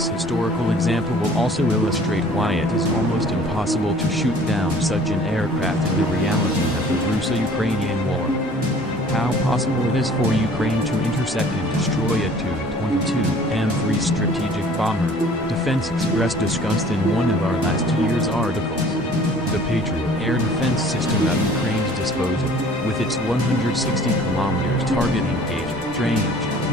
This historical example will also illustrate why it is almost impossible to shoot down such an aircraft in the reality of the Russo-Ukrainian war. How possible it is for Ukraine to intercept and destroy a Tu-22M3 strategic bomber, Defense Express discussed in one of our last year's articles. The Patriot air defense system at Ukraine's disposal, with its 160 km target engagement range,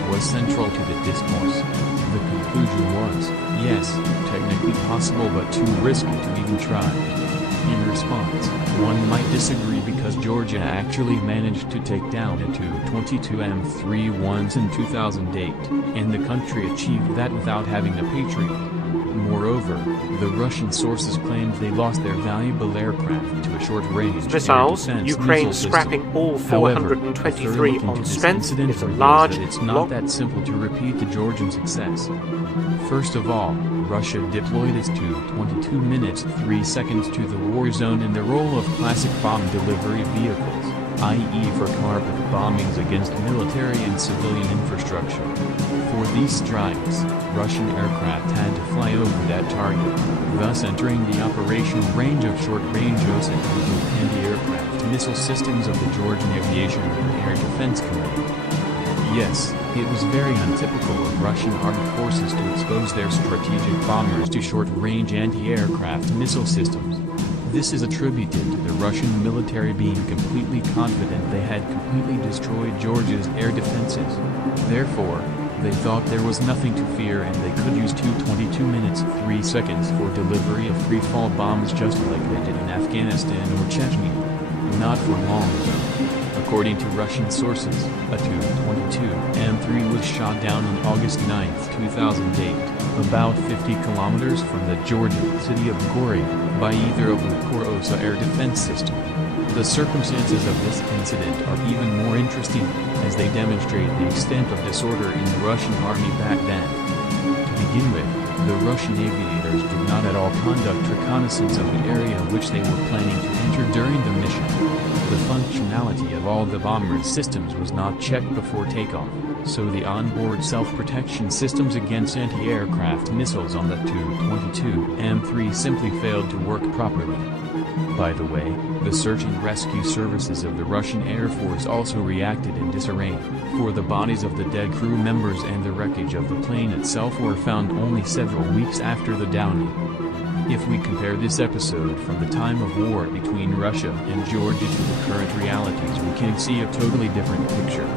was central to the discourse. The conclusion was, yes, technically possible but too risky to even try. In response, one might disagree because Georgia actually managed to take down a Tu-22M3 once in 2008, and the country achieved that without having a Patriot. Moreover, the Russian sources claimed they lost their valuable aircraft to a short-range missiles. Ukraine missile scrapping system. all 423 However, on strength is a reveals large that it's not that simple to repeat the Georgian success. First of all, Russia deployed its Tu-22M3 to the war zone in the role of classic bomb delivery vehicles, i.e. for carpet bombings against military and civilian infrastructure. For these strikes, Russian aircraft had to fly over that target, thus entering the operational range of short-range anti-aircraft missile systems of the Georgian Aviation and Air Defense Command. Yes, it was very untypical of Russian armed forces to expose their strategic bombers to short-range anti-aircraft missile systems. This is attributed to the Russian military being completely confident they had completely destroyed Georgia's air defenses. Therefore, they thought there was nothing to fear and they could use Tu-22M3 for delivery of free-fall bombs just like they did in Afghanistan or Chechnya. Not for long though. According to Russian sources, a Tu-22M3 was shot down on August 9, 2008, about 50 kilometers from the Georgian city of Gori, by either a Luk or Osa air defense system. The circumstances of this incident are even more interesting, as they demonstrate the extent of disorder in the Russian army back then. To begin with, the Russian aviators did not at all conduct reconnaissance of the area which they were planning to enter during the mission. The functionality of all the bomber's systems was not checked before takeoff, so the onboard self-protection systems against anti-aircraft missiles on the Tu-22M3 simply failed to work properly. By the way, the search and rescue services of the Russian Air Force also reacted in disarray, for the bodies of the dead crew members and the wreckage of the plane itself were found only several weeks after the downing. If we compare this episode from the time of war between Russia and Georgia to the current realities, we can see a totally different picture.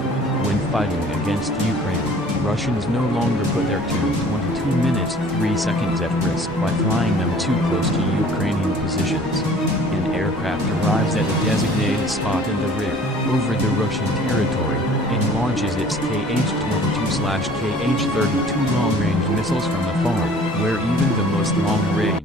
When fighting against Ukraine, Russians no longer put their Tu-22M3 at risk by flying them too close to Ukrainian positions. An aircraft arrives at a designated spot in the rear, over the Russian territory, and launches its Kh-22/Kh-32 long-range missiles from afar, where even the most long-range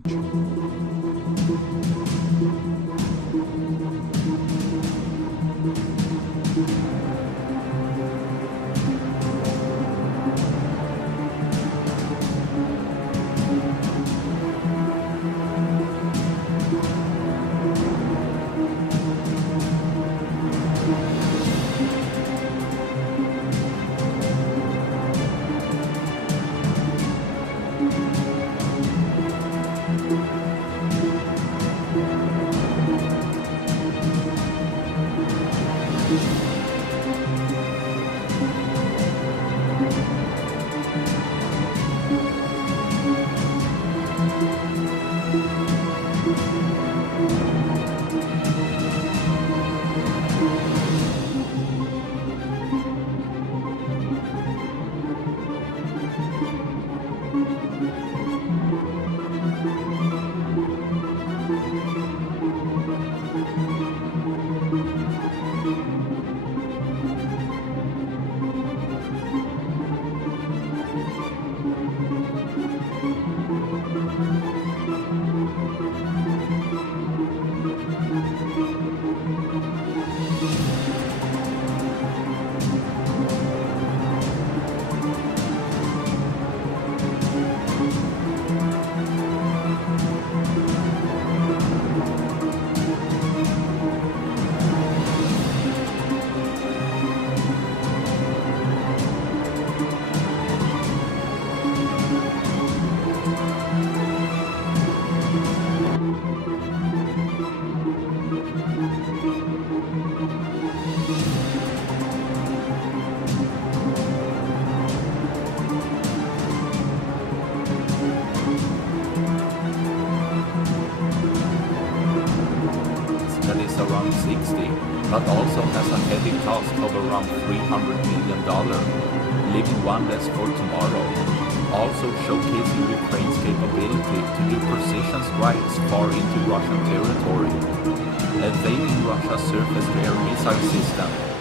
but also has a heavy cost of around $300 million, leaving one less for tomorrow, also showcasing Ukraine's capability to do precision strikes far into Russian territory, evading Russia's surface-to-air missile system